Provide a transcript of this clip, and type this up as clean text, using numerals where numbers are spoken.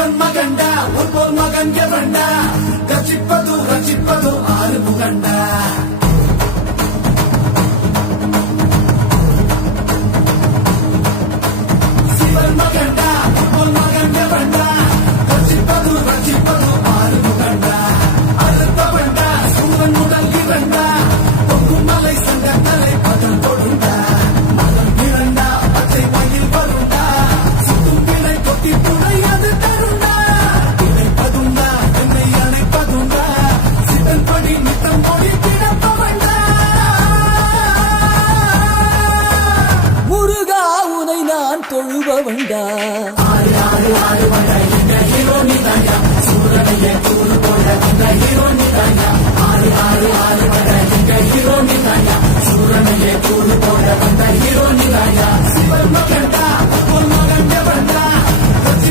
சிவன் மகண்டா ஒரு மகன் எவண்டா ரச்சிப்பது ஆறு முகண்டா சிவன் மகண்டா ஒரு மகன் எவண்டா ரச்சிப்பது ஆறு முகண்டா அறுப்பவண்டா சூரன் முதல் இரண்டா பொங்கும் மலை சங்க தலை பதம் கொடுண்டா மதம் இரண்டா பச்சை மயில் வருண்டா சுத்தும் பிணை கொட்டி புடையாது தருண்டா இணைப்பதுண்டா என்னை அணைப்பதுண்டா சிவன் படி நித்தம் மொழி கிடப்பவண்டா முருகா உனை நான் தொழுபவண்டா ஆறு ஆறு ஆறு வண்டா இந்த ஹீரோ நீ தாண்டா சூரனையே தூள் போட இந்த ஹீரோ